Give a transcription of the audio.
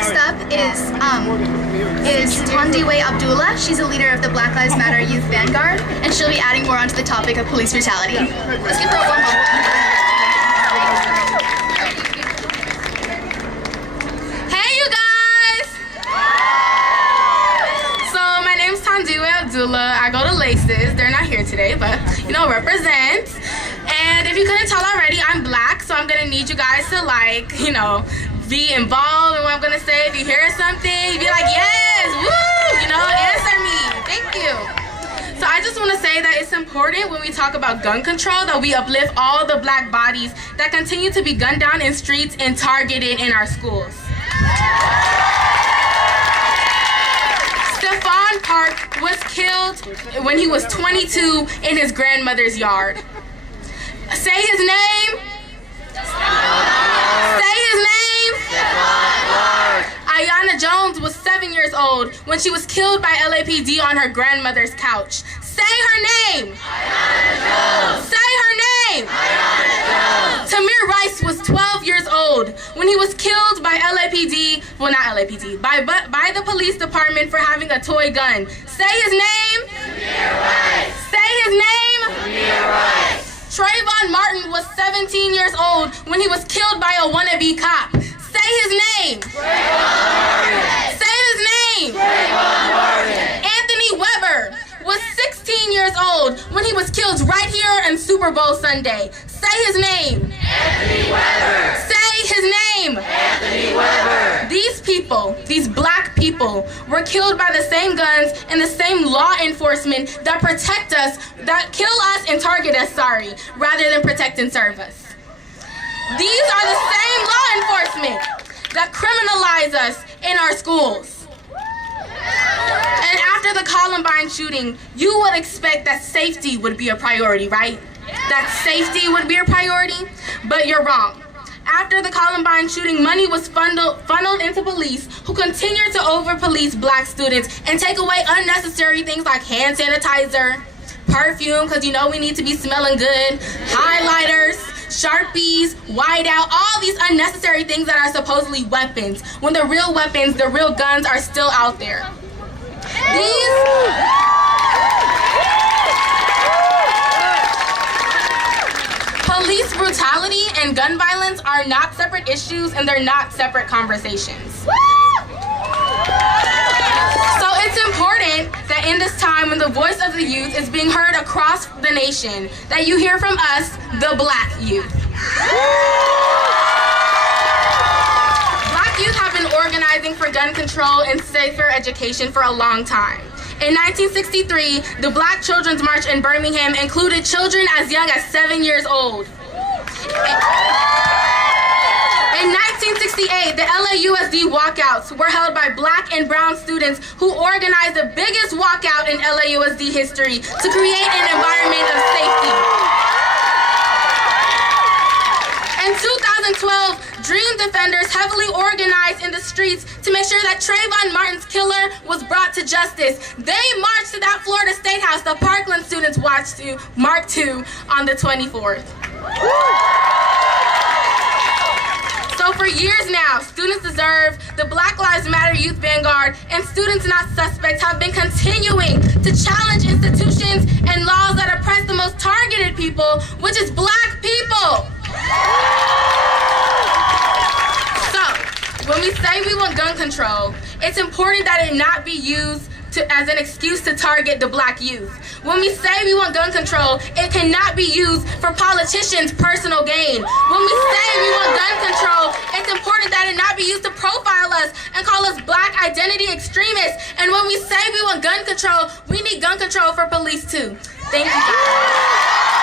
Next up is Thandiwe Abdullah. She's a leader of the Black Lives Matter Youth Vanguard, and she'll be adding more onto the topic of police brutality. Let's give her a warm welcome. Hey, you guys! So my name's Thandiwe Abdullah. I go to Laces. They're not here today, but represent. And if you couldn't tell already, I'm black, so I'm gonna need you guys to be involved in what I'm gonna say. If you hear something, be like, yes, woo, answer me. Thank you. So I just want to say that it's important when we talk about gun control that we uplift all the black bodies that continue to be gunned down in streets and targeted in our schools. Stephon Park was killed when he was 22 in his grandmother's yard. Say his name. Say his name. Aiyana Jones was 7 years old when she was killed by LAPD on her grandmother's couch. Say her name. Say her name. Tamir Rice was 12 years old when he was killed by LAPD, well not LAPD, by the police department for having a toy gun. Say his name. Say his name. Trayvon Martin was 17 years old when he was killed by a wannabe cop. Say his name. Say his name. Anthony Weber was 16 years old when he was killed right here on Super Bowl Sunday. Say his name. Anthony Weber. Say his name. Anthony Weber. These people, these black people, were killed by the same guns and the same law enforcement that protect us, that kill us and target us, rather than protect and serve us. These are the same law enforcement that criminalize us in our schools. And after the Columbine shooting, you would expect that safety would be a priority, right? That safety would be a priority, but you're wrong. After the Columbine shooting, money was funneled into police who continue to over-police black students and take away unnecessary things like hand sanitizer, perfume, because we need to be smelling good, highlighters, Sharpies, whiteout, all these unnecessary things that are supposedly weapons, when the real weapons, the real guns are still out there. Police brutality and gun violence are not separate issues, and they're not separate conversations. So it's important that in this time when the voice of the youth is being heard across the nation, that you hear from us, the black youth. Black youth have been organizing for gun control and safer education for a long time. In 1963, the Black Children's March in Birmingham included children as young as 7 years old. In 1968, the LAUSD walkouts were held by black and brown students who organized the biggest walkout in LAUSD history to create an environment of safety. In 2012, Dream Defenders heavily organized in the streets to make sure that Trayvon Martin's killer was brought to justice. They marched to that Florida State House the Parkland students marched to on the 24th. So for years now, Students Deserve, the Black Lives Matter Youth Vanguard, and Students Not Suspects have been continuing to challenge institutions and laws that oppress the most targeted people, which is black people. So, when we say we want gun control, it's important that it not be used as an excuse to target the black youth. When we say we want gun control, it cannot be used for politicians' personal gain. When we say we want gun control, it's important that it not be used to profile us and call us black identity extremists. And when we say we want gun control, we need gun control for police too. Thank you guys.